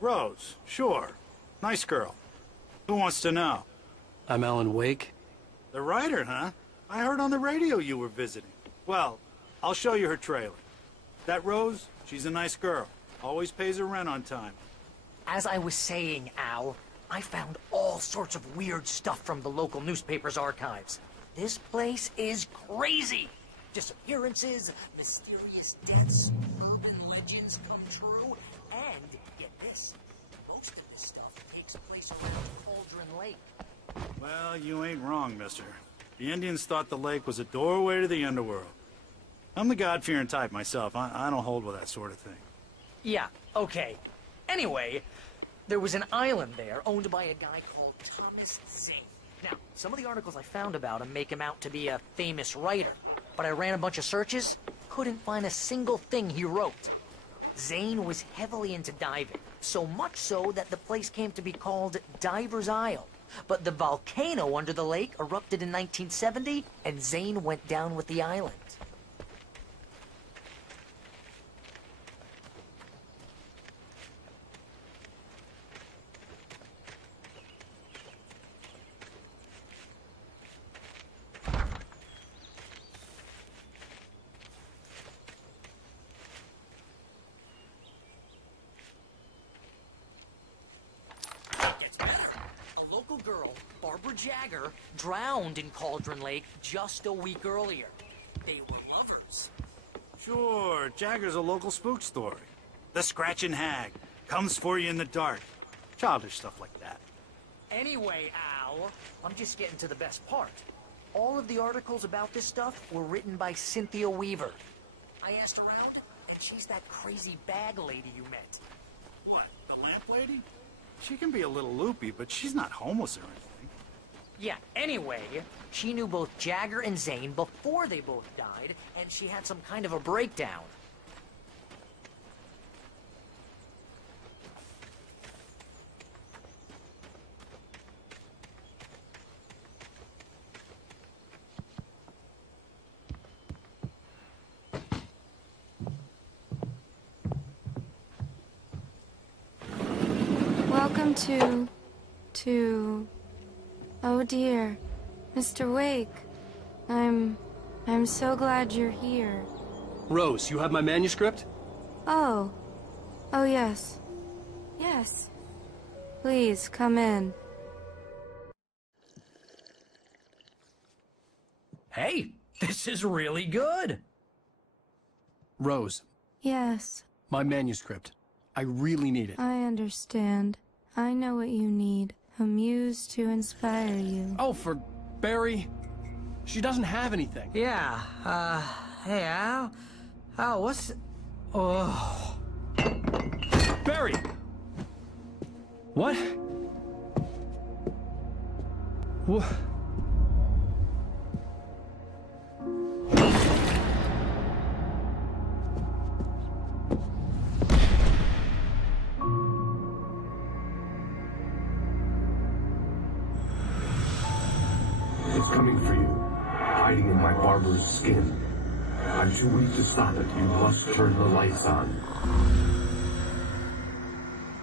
Rose, sure. Nice girl. Who wants to know? I'm Alan Wake. The writer, huh? I heard on the radio you were visiting. Well, I'll show you her trailer. That Rose, she's a nice girl. Always pays her rent on time. As I was saying, Al, I found all sorts of weird stuff from the local newspaper's archives. This place is crazy. Disappearances, mysterious deaths, urban legends come true, and, get this, most of this stuff takes place around Cauldron Lake. Well, you ain't wrong, mister. The Indians thought the lake was a doorway to the underworld. I'm the God-fearing type myself. I don't hold with that sort of thing. Yeah, okay. Anyway, there was an island there owned by a guy called Thomas Zane. Now, some of the articles I found about him make him out to be a famous writer, but I ran a bunch of searches, couldn't find a single thing he wrote. Zane was heavily into diving, so much so that the place came to be called Diver's Isle. But the volcano under the lake erupted in 1970, and Zane went down with the island. Girl, Barbara Jagger, drowned in Cauldron Lake just a week earlier. They were lovers. Sure, Jagger's a local spook story. The Scratching Hag comes for you in the dark. Childish stuff like that. Anyway, Al, I'm just getting to the best part. All of the articles about this stuff were written by Cynthia Weaver. I asked her out, and she's that crazy bag lady you met. What, the lamp lady? She can be a little loopy, but she's not homeless or anything. Yeah, anyway, she knew both Jagger and Zane before they both died, and she had some kind of a breakdown. Welcome oh dear, Mr. Wake. I'm so glad you're here. Rose, you have my manuscript? Oh yes. Yes. Please, come in. Hey, this is really good. Rose. Yes. My manuscript. I really need it. I understand. I know what you need. A muse to inspire you. Oh, for Barry? She doesn't have anything. Yeah, hey, Al? Al, what's... Oh... Barry! What? What? It's coming for you, hiding in my barber's skin. I'm too weak to stop it. You must turn the lights on.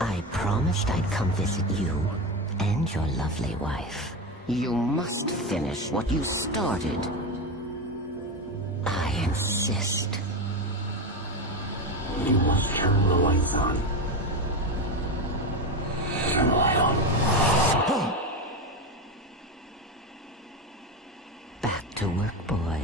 I promised I'd come visit you and your lovely wife. You must finish what you started. I insist. You must turn the lights on. Turn the light on. Back to work, boy.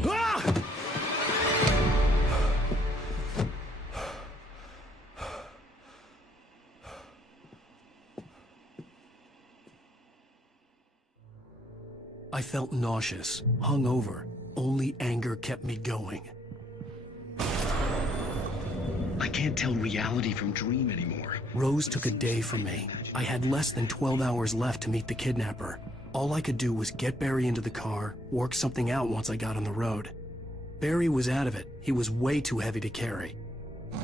I felt nauseous, hungover. Only anger kept me going. I can't tell reality from dream anymore. Rose took a day from me. I had less than 12 hours left to meet the kidnapper. All I could do was get Barry into the car, work something out once I got on the road. Barry was out of it. He was way too heavy to carry. You're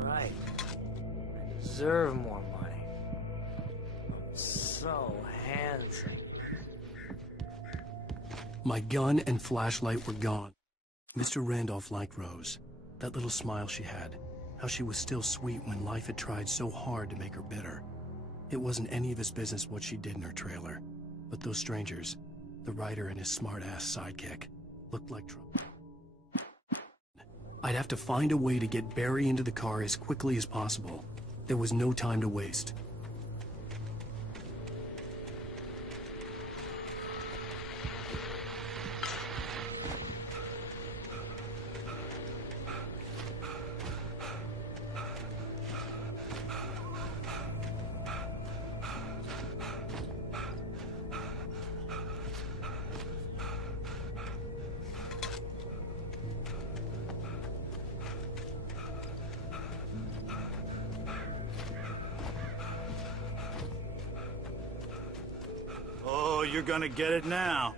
right. I deserve more money. I'm so handsome. My gun and flashlight were gone. Mr. Randolph liked Rose. That little smile she had. how she was still sweet when life had tried so hard to make her bitter. It wasn't any of his business what she did in her trailer, but those strangers, the writer and his smart-ass sidekick, looked like trouble. I'd have to find a way to get Barry into the car as quickly as possible. There was no time to waste. Oh, you're gonna get it now.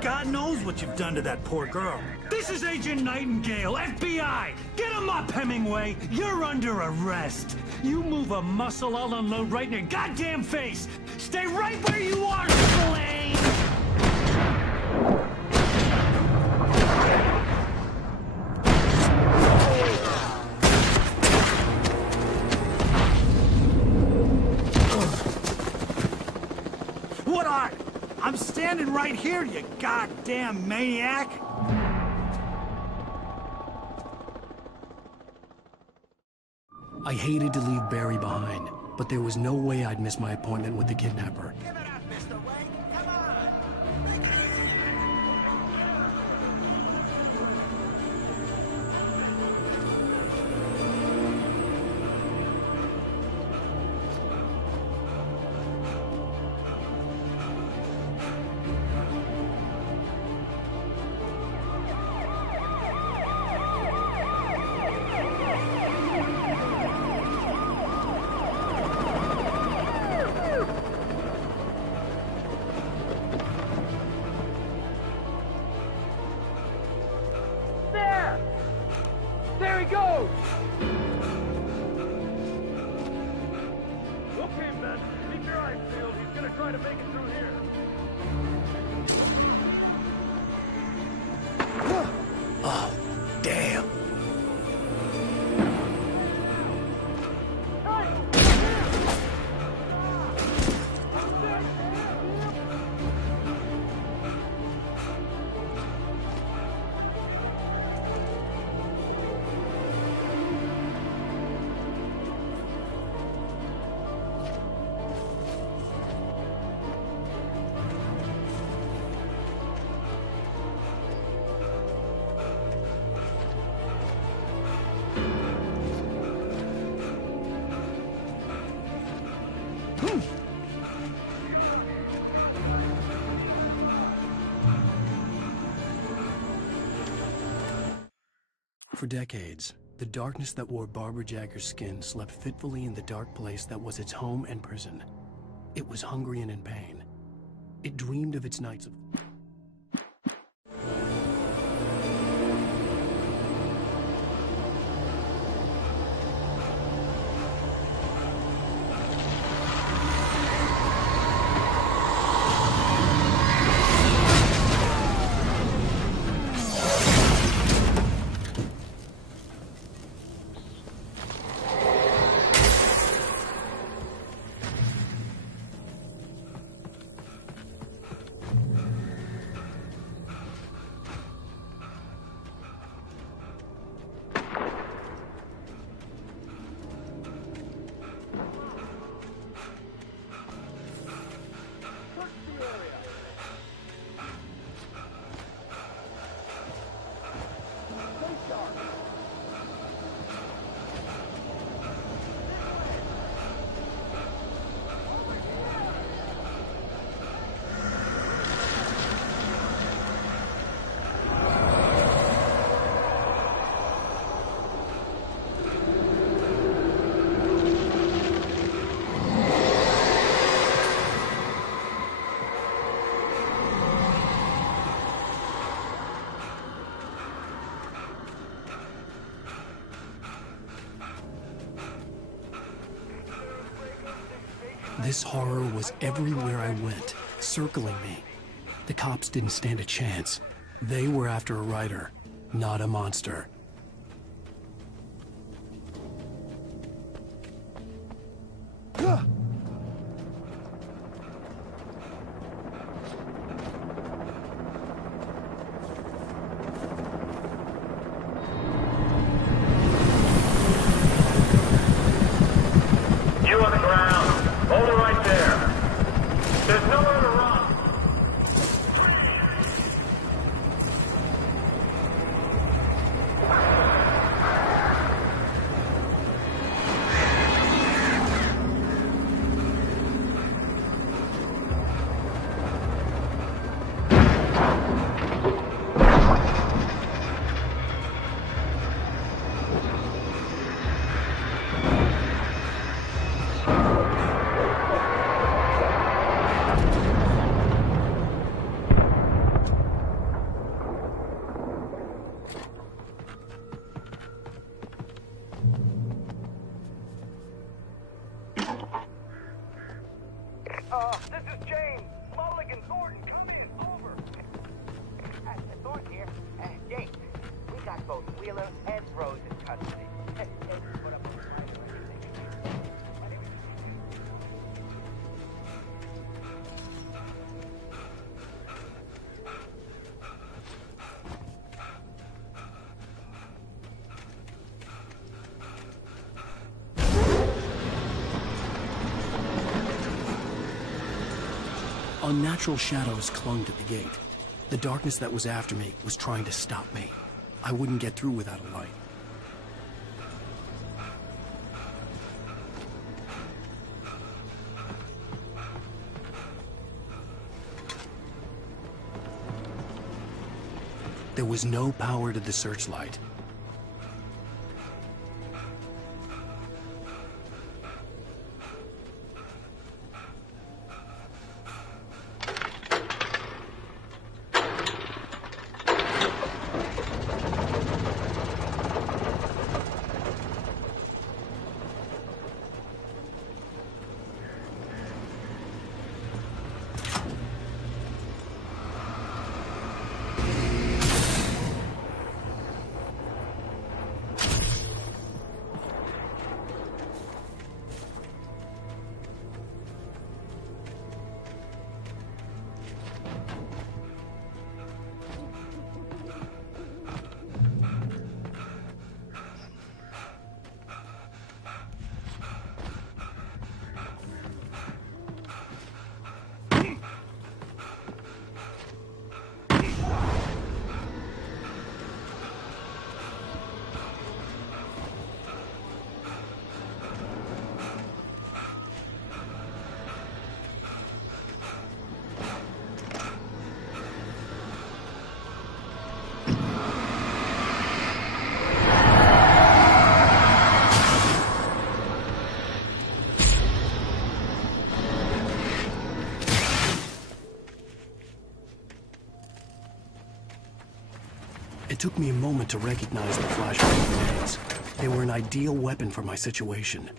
God knows what you've done to that poor girl. This is Agent Nightingale, FBI! Get him up, Hemingway! You're under arrest! You move a muscle, I'll unload right in your goddamn face! Stay right where you are, Slane! What are? I'm standing right here, you goddamn maniac! I hated to leave Barry behind, but there was no way I'd miss my appointment with the kidnapper. Give it up, Mr. Wayne. Come on. There he goes! Okay, Ben. Keep your eyes peeled. He's gonna try to make it through here. Oh, damn. For decades, the darkness that wore Barbara Jagger's skin slept fitfully in the dark place that was its home and prison. It was hungry and in pain. It dreamed of its nights of... This horror was everywhere I went, circling me. The cops didn't stand a chance. They were after a writer, not a monster. You on the ground. Hold it right there. There's nowhere to run. This is James. Mulligan, Thornton, come in. Over. Thornton here. James, we got both Wheeler and Rose in custody. Put up a Unnatural shadows clung to the gate. The darkness that was after me was trying to stop me. I wouldn't get through without a light. There was no power to the searchlight. It took me a moment to recognize the flashbang grenades. They were an ideal weapon for my situation.